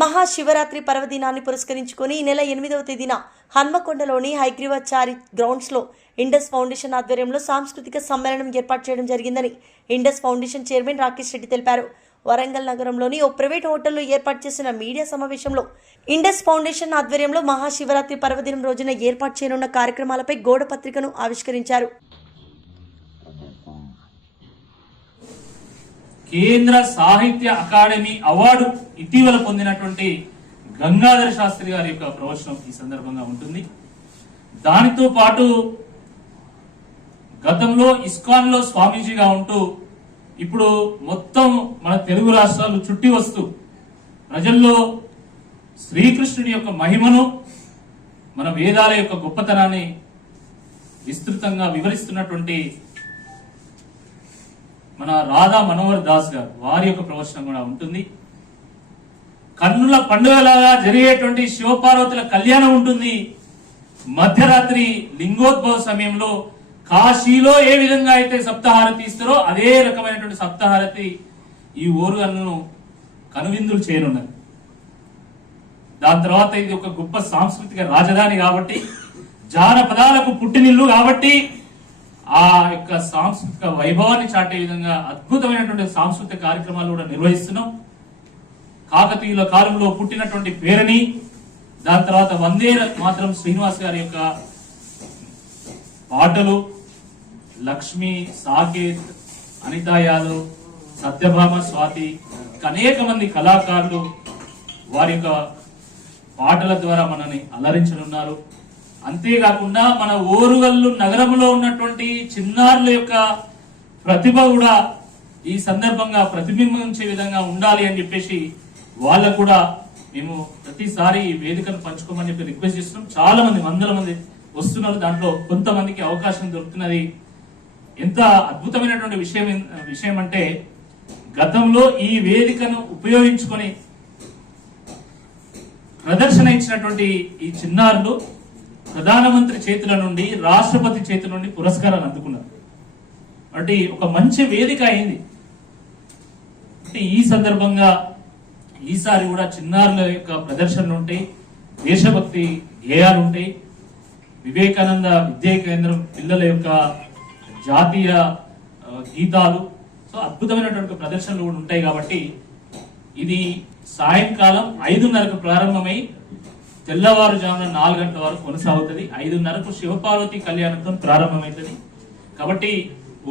మహాశివరాత్రి పర్వదినాన్ని పురస్కరించుకొని ఈ నెల ఎనిమిదవ తేదీన హన్మకొండలోని హైగ్రీవాచారి గ్రౌండ్స్లో ఇండస్ ఫౌండేషన్ ఆధ్వర్యంలో సాంస్కృతిక సమ్మేళనం ఏర్పాటు చేయడం జరిగిందని Indus foundation chairman Rakesh Reddy తెలిపారు. వరంగల్ నగరంలోని ఓ ప్రైవేట్ హోటల్లో ఏర్పాటు చేసిన మీడియా సమావేశంలో ఇండస్ ఫౌండేషన్ ఆధ్వర్యంలో మహాశివరాత్రి పర్వదినం రోజున ఏర్పాటు చేయనున్న కార్యక్రమాలపై గోడ పత్రికను ఆవిష్కరించారు. కేంద్ర సాహిత్య అకాడమీ అవార్డు ఇటీవల పొందినటువంటి గంగాధర శాస్త్రి గారి యొక్క ప్రవచనం ఈ సందర్భంగా ఉంటుంది. దానితో పాటు గతంలో ఇస్కాన్లో స్వామీజీగా ఉంటూ ఇప్పుడు మొత్తం మన తెలుగు రాష్ట్రాలు చుట్టి వస్తూ ప్రజల్లో శ్రీకృష్ణుడి యొక్క మహిమను మన వేదాల యొక్క గొప్పతనాన్ని విస్తృతంగా వివరిస్తున్నటువంటి మన రాధా మనోహర్ దాస్ గారు వారి యొక్క ప్రవచనం కూడా ఉంటుంది. కన్నుల పండుగలాగా జరిగేటువంటి శివపార్వతుల కళ్యాణం ఉంటుంది. మధ్యరాత్రి లింగోద్భవ సమయంలో కాశీలో ఏ విధంగా అయితే సప్తహారతి ఇస్తారో అదే రకమైనటువంటి సప్తహారతి ఈ ఓరుగన్ను కనువిందులు చేయనున్నది దాని తర్వాత ఇది ఒక గొప్ప సాంస్కృతిక రాజధాని కాబట్టి జానపదాలకు పుట్టినిల్లు కాబట్టి ఆ యొక్క సాంస్కృతిక వైభవాన్ని చాటే విధంగా అద్భుతమైనటువంటి సాంస్కృతిక కార్యక్రమాలు కూడా నిర్వహిస్తున్నాం. కాకతీయుల కాలంలో పుట్టినటువంటి పేరని దాని తర్వాత వందే మాత్రం శ్రీనివాస్ గారి యొక్క పాటలు లక్ష్మి సాకేత్ అనితా యాదవ్ సత్యభామ స్వాతి అనేక మంది కళాకారులు వారి యొక్క పాటల ద్వారా మనని అలరించనున్నారు. అంతేకాకుండా మన ఓరుగల్లు నగరంలో ఉన్నటువంటి చిన్నారుల యొక్క ప్రతిభ కూడా ఈ సందర్భంగా ప్రతిబింబించే విధంగా ఉండాలి అని చెప్పేసి వాళ్ళకు కూడా మేము ప్రతిసారి ఈ వేదికను పంచుకోమని చెప్పి రిక్వెస్ట్ చేస్తున్నాం. చాలా మంది వందల మంది వస్తున్నారు. దాంట్లో కొంతమందికి అవకాశం దొరుకుతున్నది. ఎంత అద్భుతమైనటువంటి విషయం విషయం అంటే గతంలో ఈ వేదికను ఉపయోగించుకొని ప్రదర్శన ఇచ్చినటువంటి ఈ చిన్నారులు ప్రధానమంత్రి చేతుల నుండి రాష్ట్రపతి చేతుల నుండి పురస్కారాలు అందుకున్నారు. అంటే ఒక మంచి వేదిక అయింది. అంటే ఈ సందర్భంగా ఈసారి కూడా చిన్నారుల యొక్క ప్రదర్శనలు ఉంటాయి దేశభక్తి గేయాలు ఉంటాయి. వివేకానంద విద్యా కేంద్రం పిల్లల యొక్క జాతీయ గీతాలు. సో అద్భుతమైనటువంటి ప్రదర్శనలు కూడా ఉంటాయి కాబట్టి ఇది సాయంకాలం ఐదున్నరకు ప్రారంభమై తెల్లవారుజామున నాలుగు గంటల వరకు కొనసాగుతుంది. ఐదున్నరకు శివపార్వతి కళ్యాణంతో ప్రారంభమవుతుంది కాబట్టి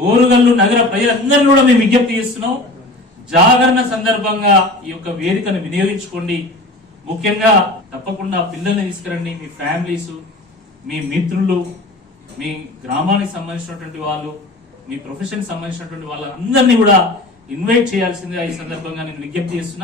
ఓరుగల్లు నగర ప్రజలందరినీ కూడా మేము విజ్ఞప్తి చేస్తున్నాం. జాగరణ సందర్భంగా ఈ యొక్క వేదికను వినియోగించుకోండి. ముఖ్యంగా తప్పకుండా పిల్లల్ని తీసుకురండి. మీ ఫ్యామిలీస్ మీ మిత్రులు మీ గ్రామానికి సంబంధించినటువంటి వాళ్ళు మీ ప్రొఫెషన్ సంబంధించినటువంటి వాళ్ళందరినీ కూడా ఇన్వైట్ చేయాల్సిందిగా ఈ సందర్భంగా నేను విజ్ఞప్తి చేస్తున్నా.